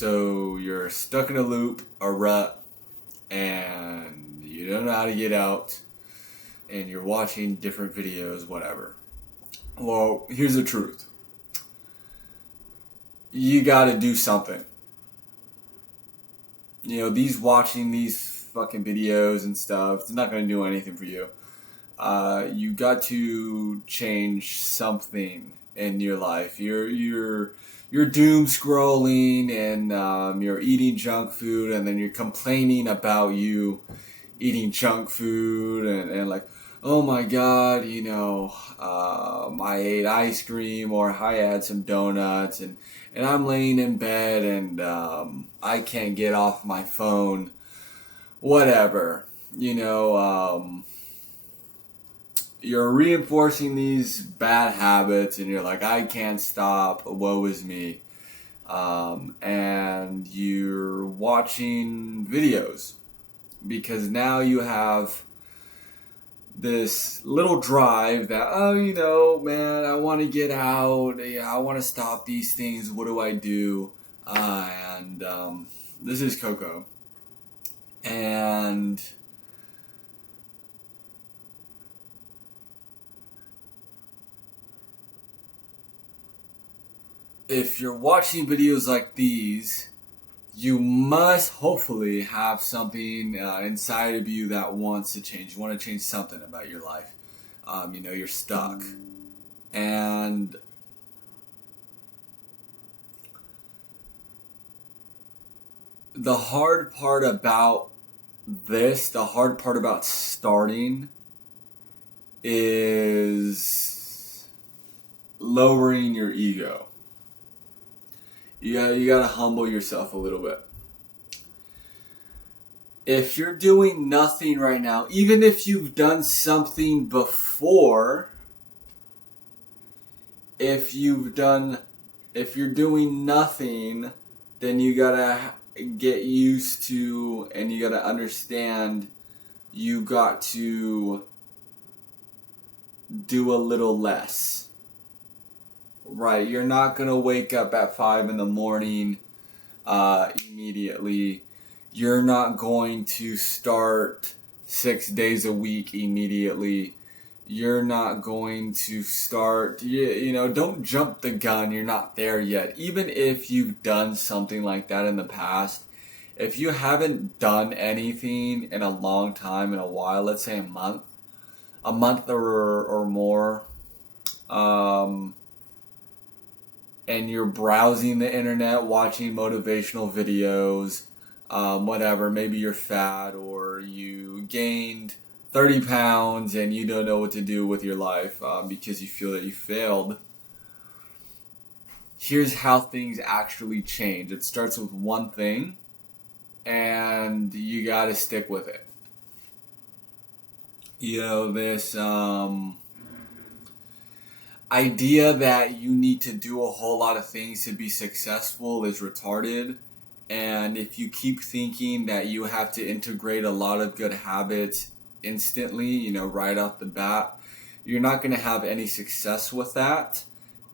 So you're stuck in a loop, a rut, and you don't know how to get out, and you're watching different videos, whatever. Well, here's the truth. You gotta do something. You know, watching these fucking videos and stuff, it's not gonna do anything for you. You got to change something in your life. You're doom scrolling and you're eating junk food, and then you're complaining about you eating junk food and like, oh my god, I ate ice cream or I had some donuts and I'm laying in bed and I can't get off my phone, whatever, you're reinforcing these bad habits and you're like, I can't stop, woe is me. And you're watching videos because now you have this little drive that, man, I want to get out. I want to stop these things. What do I do? And this is Coco. And if you're watching videos like these, you must hopefully have something inside of you that wants to change. You want to change something about your life. You're stuck. And the hard part about the hard part about starting is lowering your ego. You gotta humble yourself a little bit. If you're doing nothing right now, even if you've done something before, if you're doing nothing, then you gotta get used to and you gotta understand you got to do a little less. Right, you're not going to wake up at 5 in the morning immediately. You're not going to start 6 days a week immediately. You're not going to start, don't jump the gun. You're not there yet. Even if you've done something like that in the past, if you haven't done anything in a long time, in a while, let's say a month or more, and you're browsing the internet, watching motivational videos, whatever, maybe you're fat or you gained 30 pounds and you don't know what to do with your life because you feel that you failed. Here's how things actually change. It starts with one thing and you gotta stick with it. This idea that you need to do a whole lot of things to be successful is retarded. And if you keep thinking that you have to integrate a lot of good habits instantly, right off the bat, you're not going to have any success with that.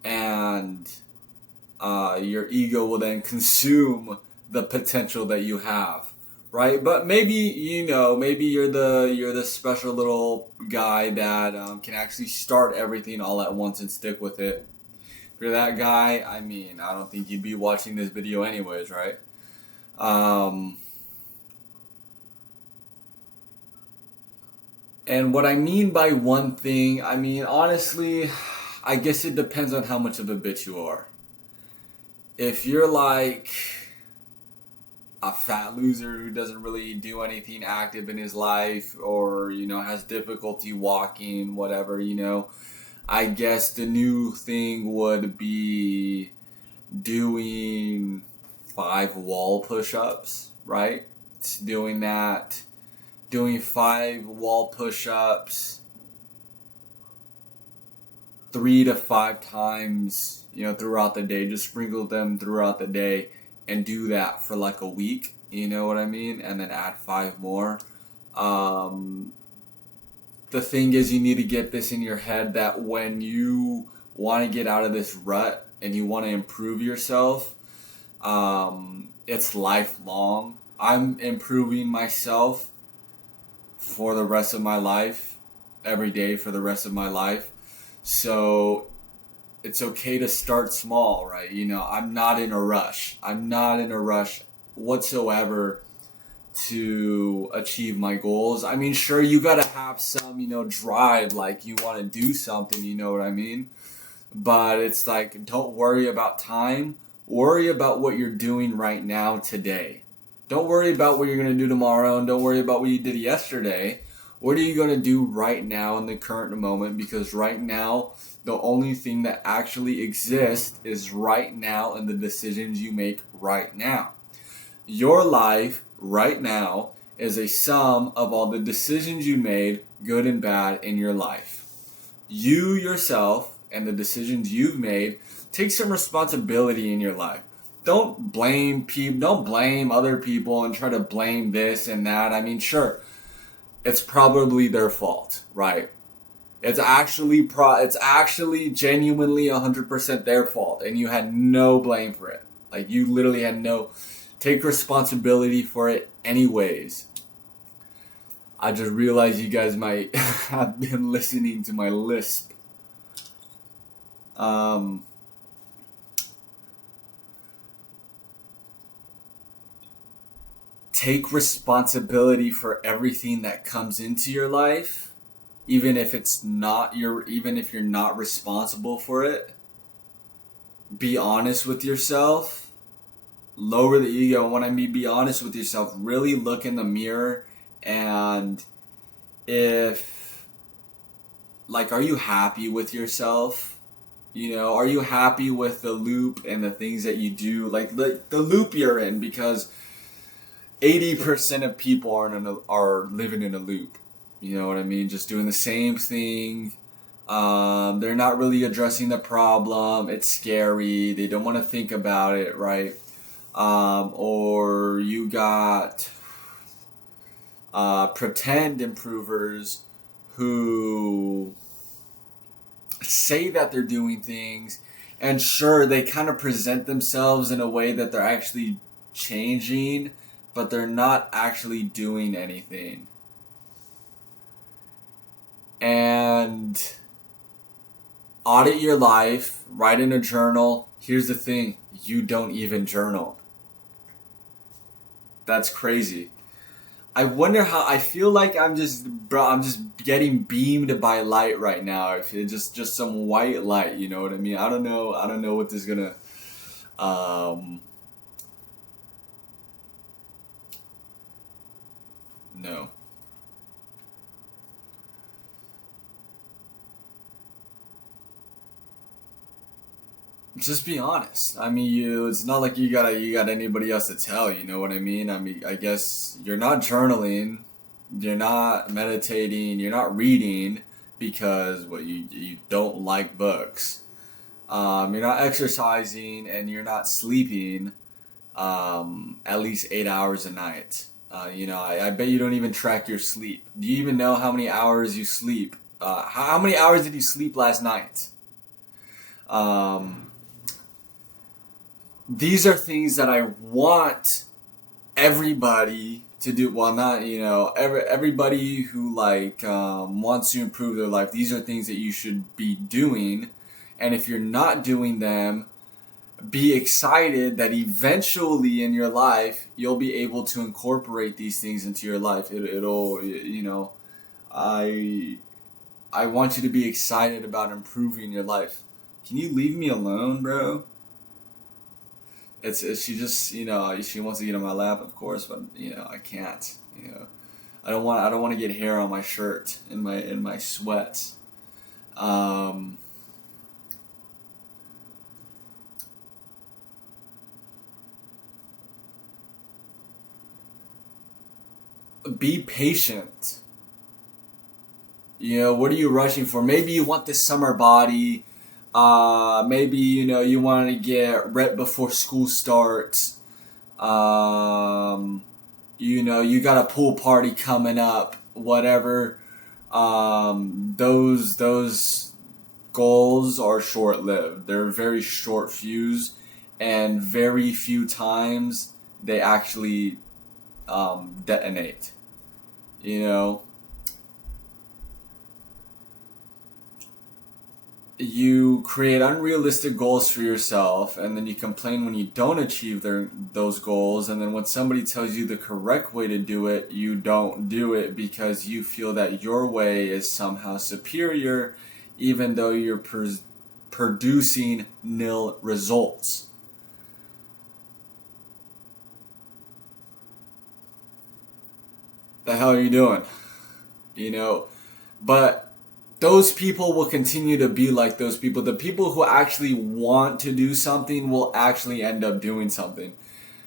And your ego will then consume the potential that you have. Right, but maybe maybe you're the special little guy that can actually start everything all at once and stick with it. If you're that guy, I don't think you'd be watching this video anyways, right? And what I mean by one thing, honestly, I guess it depends on how much of a bitch you are. If you're like a fat loser who doesn't really do anything active in his life or, has difficulty walking, whatever, I guess the new thing would be doing 5 wall push-ups, right? It's doing 5 wall push-ups 3 to 5 times, throughout the day. Just sprinkle them throughout the day. And do that for like a week, you know what I mean? And then add 5 more. The thing is, you need to get this in your head that when you want to get out of this rut and you want to improve yourself, it's lifelong. I'm improving myself for the rest of my life, every day for the rest of my life. So it's okay to start small, right? I'm not in a rush. I'm not in a rush whatsoever to achieve my goals. I mean, sure, you gotta have some, drive, like you want to do something, you know what I mean? But it's like, don't worry about time. Worry about what you're doing right now today. Don't worry about what you're going to do tomorrow, and don't worry about what you did yesterday. What are you going to do right now in the current moment? Because right now, the only thing that actually exists is right now and the decisions you make right now. Your life right now is a sum of all the decisions you made, good and bad, in your life. You yourself and the decisions you've made, take some responsibility in your life. Don't blame people. Don't blame other people and try to blame this and that. I mean, sure, it's probably their fault, right? It's actually genuinely 100% their fault, and you had no blame for it. Like, you literally had no. Take responsibility for it anyways. I just realized you guys might have been listening to my lisp. Take responsibility for everything that comes into your life, even if you're not responsible for it. Be honest with yourself. Lower the ego. And when I mean be honest with yourself, really look in the mirror, and are you happy with yourself? Are you happy with the loop and the things that you do? Like the loop you're in, because 80% of people are living in a loop. You know what I mean? Just doing the same thing. They're not really addressing the problem. It's scary. They don't want to think about it, right? Or you got pretend improvers who say that they're doing things, and sure, they kind of present themselves in a way that they're actually changing, but they're not actually doing anything. And audit your life, write in a journal. Here's the thing, you don't even journal. That's crazy. I wonder how. I feel like I'm just getting beamed by light right now. If it's just some white light, you know what I mean? I don't know what this is gonna no. Just be honest. I mean, it's not like you got anybody else to tell, you know what I mean? I mean, I guess you're not journaling, you're not meditating, you're not reading because you don't like books. You're not exercising, and you're not sleeping at least 8 hours a night. I bet you don't even track your sleep. Do you even know how many hours you sleep? How many hours did you sleep last night? These are things that I want everybody to do. Well, not, everybody who wants to improve their life. These are things that you should be doing. And if you're not doing them, be excited that eventually in your life, you'll be able to incorporate these things into your life. I want you to be excited about improving your life. Can you leave me alone, bro? It's she just, she wants to get on my lap, of course, but I can't. I don't want to get hair on my shirt, in my sweats. Be patient. What are you rushing for? Maybe you want this summer body. Maybe, you want to get right before school starts. You got a pool party coming up, whatever. Those goals are short-lived. They're very short fuse, and very few times they actually detonate. You know, you create unrealistic goals for yourself, and then you complain when you don't achieve those goals, and then when somebody tells you the correct way to do it, you don't do it because you feel that your way is somehow superior, even though you're producing nil results. The hell are you doing? You know, but those people will continue to be like those people. The people who actually want to do something will actually end up doing something.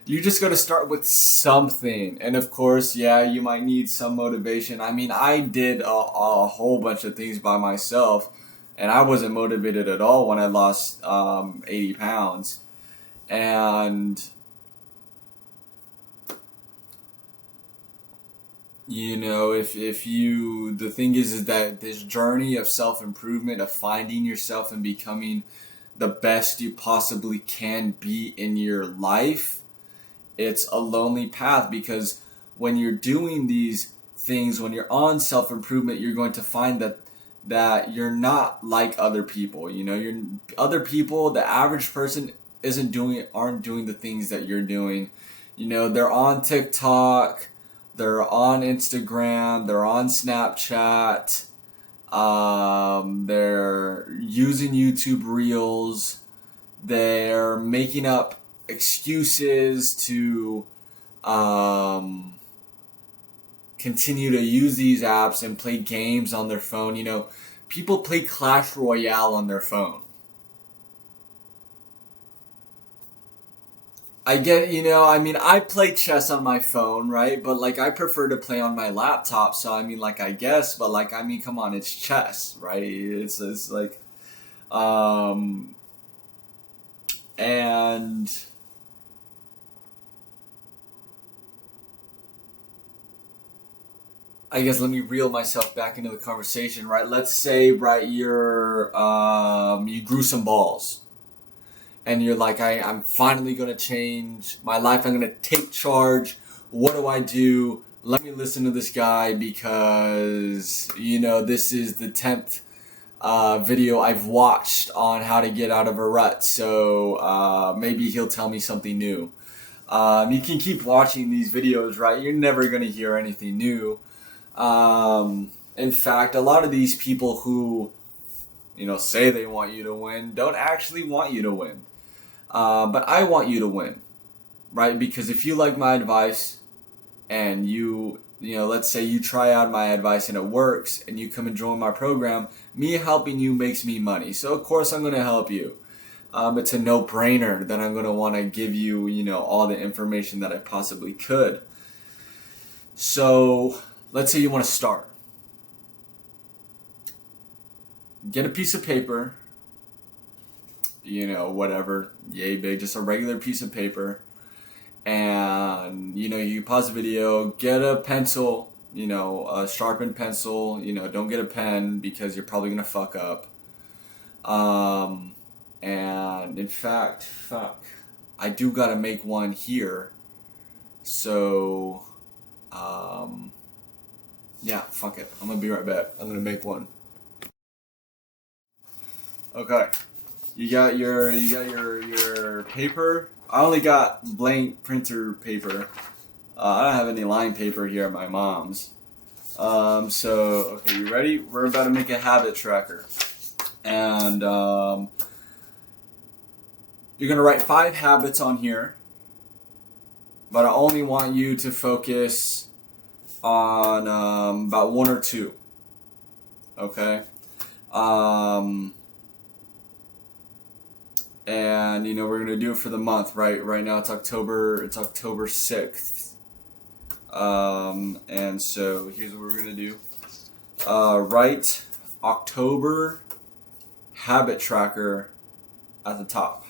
You just got to start with something. And of course, yeah, you might need some motivation. I mean, I did a whole bunch of things by myself, and I wasn't motivated at all when I lost 80 pounds. And you know, if you, the thing is that this journey of self-improvement, of finding yourself and becoming the best you possibly can be in your life, it's a lonely path, because when you're doing these things, when you're on self-improvement, you're going to find that you're not like other people. You know, you're other people, the average person aren't doing the things that you're doing. You know, they're on TikTok, they're on Instagram, they're on Snapchat, they're using YouTube Reels, they're making up excuses to continue to use these apps and play games on their phone. You know, people play Clash Royale on their phone. I get, you know, I mean, I play chess on my phone, right? But like, I prefer to play on my laptop. So I mean, like, I guess, but like, I mean, come on, it's chess, right? It's like, um, and I guess let me reel myself back into the conversation, right? Let's say, right, you grew some balls, and you're like, I'm finally gonna change my life. I'm gonna take charge. What do I do? Let me listen to this guy because, you know, this is the 10th video I've watched on how to get out of a rut. So maybe he'll tell me something new. You can keep watching these videos, right? You're never gonna hear anything new. In fact, a lot of these people who, you know, say they want you to win don't actually want you to win. But I want you to win, right? Because if you like my advice and you know, let's say you try out my advice and it works and you come and join my program, me helping you makes me money. So of course I'm going to help you. It's a no-brainer that I'm going to want to give you, you know, all the information that I possibly could. So let's say you want to start. Get a piece of paper, you know, whatever, yay big, just a regular piece of paper. And, you know, you pause the video, get a pencil, you know, a sharpened pencil, you know, don't get a pen because you're probably going to fuck up. And in fact, fuck, I do got to make one here. So, yeah, fuck it. I'm going to be right back. I'm going to make one. Okay. You got your paper. I only got blank printer paper. I don't have any line paper here at my mom's. So okay, you ready? We're about to make a habit tracker, and you're gonna write 5 habits on here. But I only want you to focus on about 1 or 2. Okay. And you know, we're gonna do it for the month, right? Right now it's October 6th. And so here's what we're gonna do. Write October habit tracker at the top.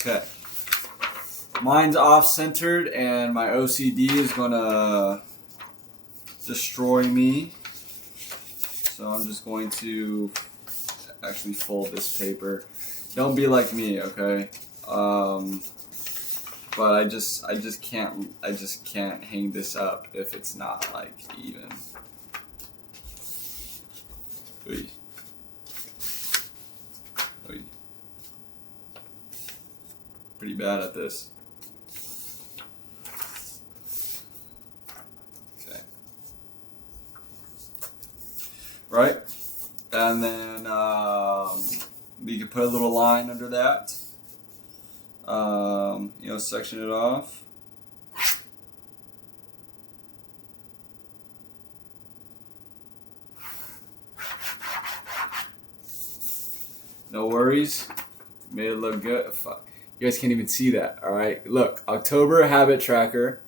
Okay. Mine's off-centered and my OCD is gonna destroy me. So I'm just going to actually fold this paper. Don't be like me, okay? But I just can't hang this up if it's not like even. Oy. Oy. Pretty bad at this. Okay. Right? And then we can put a little line under that. Section it off. No worries. Made it look good. Fuck. You guys can't even see that, alright? Look, October habit tracker.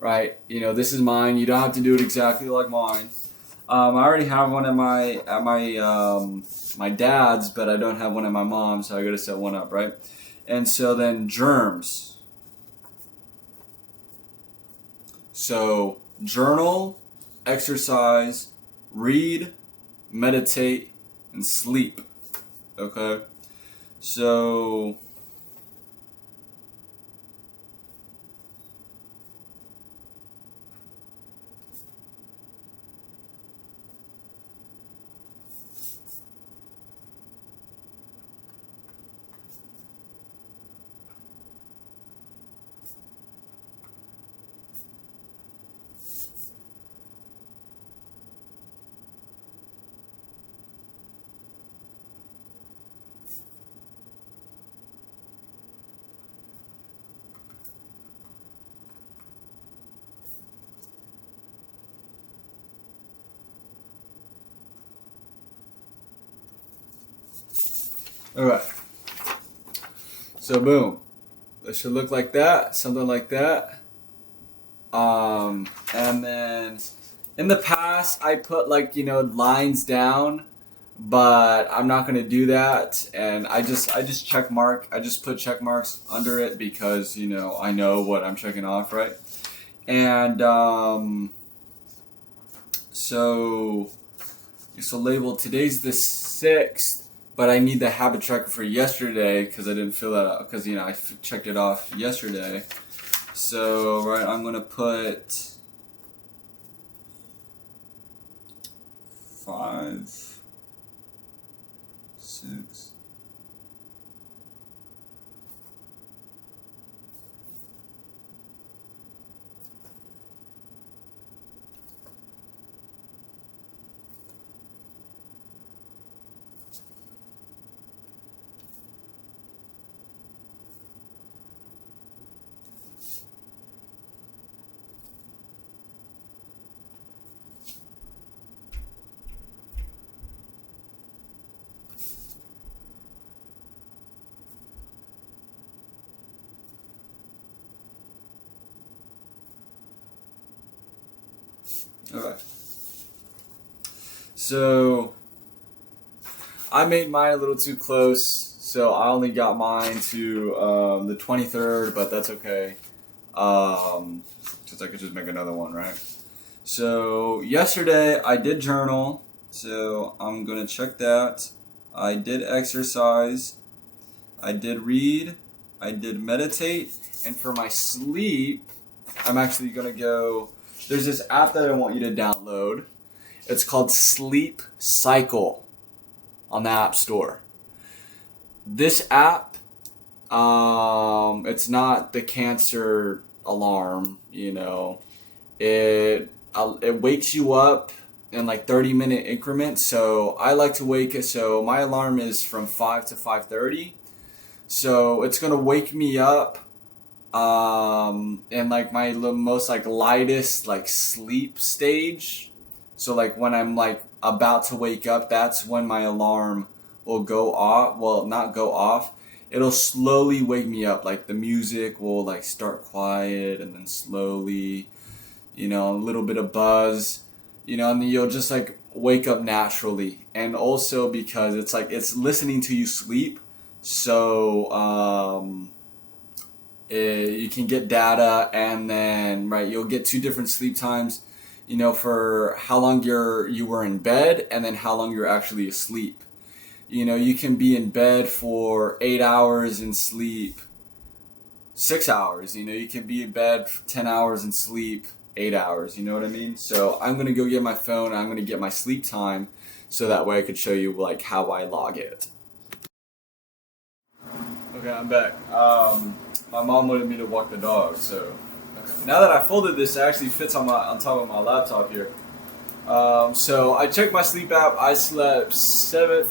Right? This is mine. You don't have to do it exactly like mine. I already have one at my dad's, but I don't have one at my mom's, so I gotta set one up, right? And so then germs. So journal, exercise, read, meditate, and sleep. Okay? So alright. So boom. It should look like that, something like that. And then in the past I put lines down, but I'm not gonna do that. And I just check mark. I just put check marks under it because I know what I'm checking off, right? And so label today's the 6th. But I need the habit tracker for yesterday because I didn't fill that out because I checked it off yesterday. So right, I'm gonna put 5, 6. Alright. So I made mine a little too close, so I only got mine to the 23rd, but that's okay. Since I could just make another one, right? So yesterday I did journal, so I'm gonna check that. I did exercise, I did read, I did meditate, and for my sleep, I'm actually gonna go. There's this app that I want you to download. It's called Sleep Cycle on the App Store. This app, it's not the cancer alarm, It wakes you up in 30-minute increments. So I like to so my alarm is from 5 to 5:30. So it's gonna wake me up in my most lightest sleep stage. So when I'm about to wake up, that's when my alarm will go off. Well, not go off. It'll slowly wake me up. The music will start quiet and then slowly, a little bit of buzz, and then you'll just wake up naturally. And also because it's listening to you sleep. So you can get data, and then right, you'll get two different sleep times. For how long you were in bed, and then how long you're actually asleep. You can be in bed for 8 hours and sleep 6 hours. You can be in bed for 10 hours and sleep 8 hours. You know what I mean? So I'm gonna go get my phone. I'm gonna get my sleep time, so that way I could show you like how I log it. Okay, I'm back. My mom wanted me to walk the dog, so okay. Now that I folded this, it actually fits on top of my laptop here. So I checked my sleep app. I slept 7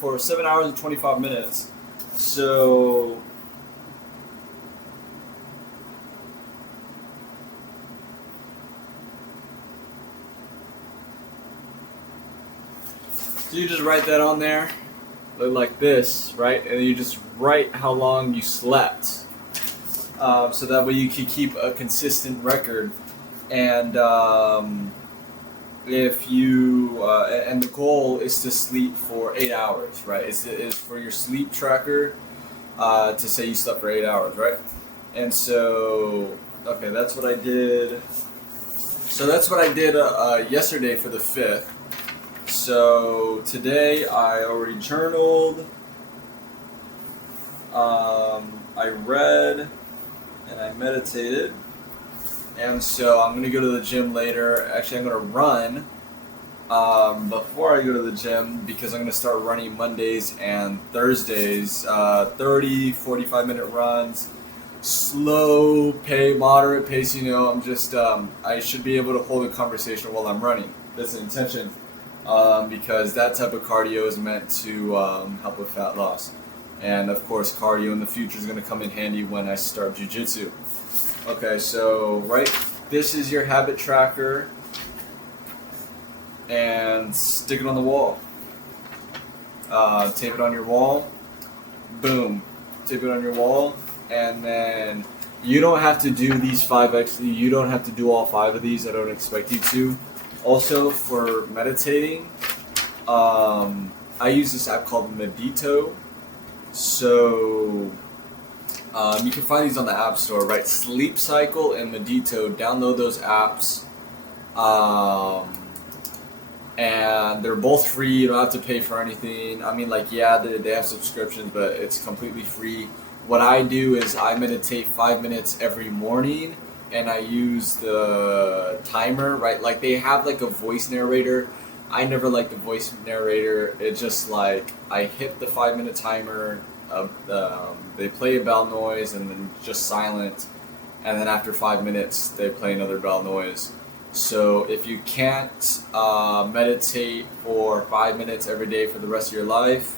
hours and 25 minutes. So you just write that on there, like this, right? And you just write how long you slept. So that way you can keep a consistent record. And if you and the goal is to sleep for 8 hours, right? It's for your sleep tracker to say you slept for 8 hours, right? And so, okay, that's what I did. So that's what I did yesterday for the 5th. So today I already journaled. I read and I meditated. And so I'm going to go to the gym later. Actually, I'm going to run before I go to the gym, because I'm going to start running Mondays and Thursdays, 30, 45-minute runs, slow pace, moderate pace. I'm just, I should be able to hold a conversation while I'm running. That's the intention, because that type of cardio is meant to help with fat loss. And of course, cardio in the future is going to come in handy when I start jiu-jitsu. Okay, so this is your habit tracker, and stick it on the wall. Tape it on your wall. Boom. Tape it on your wall, and then you don't have to do these 5x. You don't have to do all 5 of these. I don't expect you to. Also, for meditating, I use this app called Medito. So you can find these on the App Store, right? Sleep Cycle and Medito. Download those apps. And they're both free. You don't have to pay for anything. I mean, yeah, they have subscriptions, but it's completely free. What I do is I meditate 5 minutes every morning, and I use the timer, right? Like, they have like a voice narrator. I never like the voice narrator. It's just like I hit the 5-minute timer. They play a bell noise, and then just silent. And then after 5 minutes, they play another bell noise. So if you can't meditate for 5 minutes every day for the rest of your life,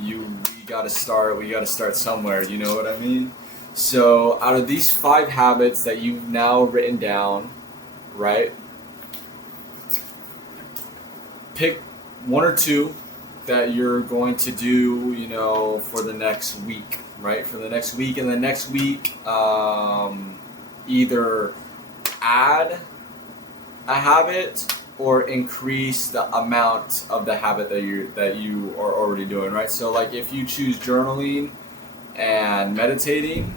we gotta start somewhere. You know what I mean? So out of these 5 habits that you've now written down, right? Pick 1 or 2 that you're going to do, for the next week, right? For the next week, and the next week, either add a habit or increase the amount of the habit that you are already doing, right? So like if you choose journaling and meditating,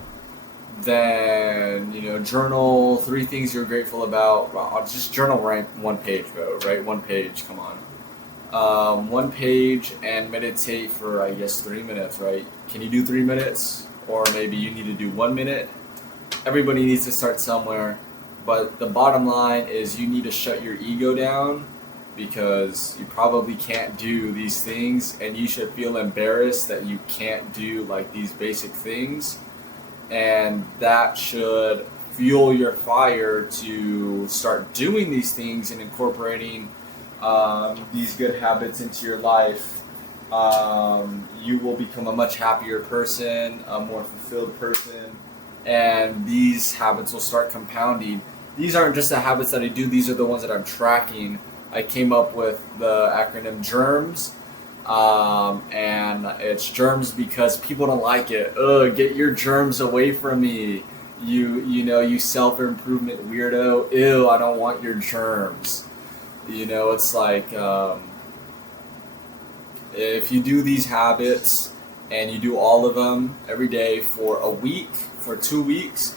then journal 3 things you're grateful about. I'll just journal, right? 1 page, bro, right? 1 page, come on. 1 page, and meditate for, I guess, 3 minutes, right? Can you do 3 minutes? Or maybe you need to do 1 minute. Everybody needs to start somewhere, but the bottom line is you need to shut your ego down, because you probably can't do these things, and you should feel embarrassed that you can't do like these basic things, and that should fuel your fire to start doing these things and incorporating these good habits into your life. You will become a much happier person, a more fulfilled person, and these habits will start compounding. These aren't just the habits that I do, these are the ones that I'm tracking. I came up with the acronym GERMS, and it's GERMS because people don't like it. Ugh, get your germs away from me, you self-improvement weirdo. Ew, I don't want your germs. It's like If you do these habits and you do all of them every day for a week, for 2 weeks,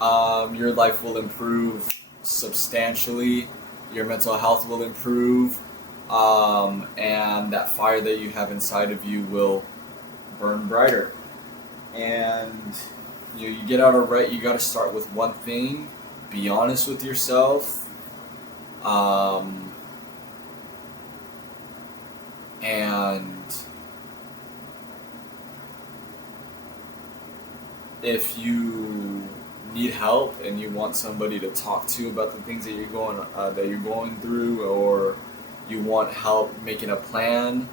your life will improve substantially. Your mental health will improve, and that fire that you have inside of you will burn brighter. And you get out of rut. You got to start with one thing. Be honest with yourself. And if you need help and you want somebody to talk to about the things that you're going through, or you want help making a plan,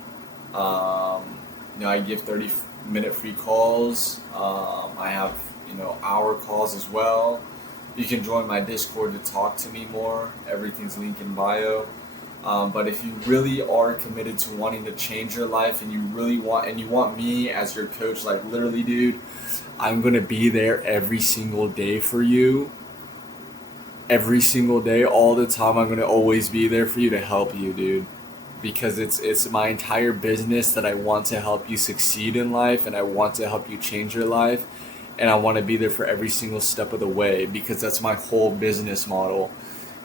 I give 30-minute free calls. I have hour calls as well. You can join my Discord to talk to me more. Everything's linked in bio. But if you really are committed to wanting to change your life, and you want me as your coach, like literally, dude, I'm gonna be there every single day for you. Every single day, all the time, I'm gonna always be there for you to help you, dude. Because it's my entire business that I want to help you succeed in life, and I want to help you change your life, and I want to be there for every single step of the way, because that's my whole business model.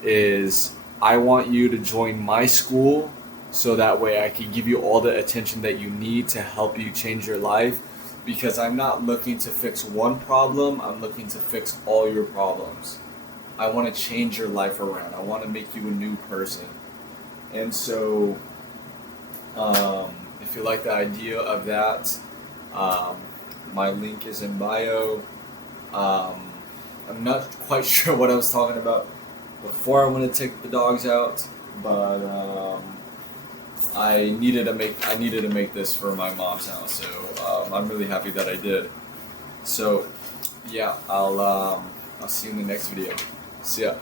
Is I want you to join my school so that way I can give you all the attention that you need to help you change your life, because I'm not looking to fix one problem, I'm looking to fix all your problems. I want to change your life around. I want to make you a new person. And so, if you like the idea of that, my link is in bio. I'm not quite sure what I was talking about before I went to take the dogs out, but I needed to make this for my mom's house. So I'm really happy that I did. So yeah, I'll see you in the next video. See ya.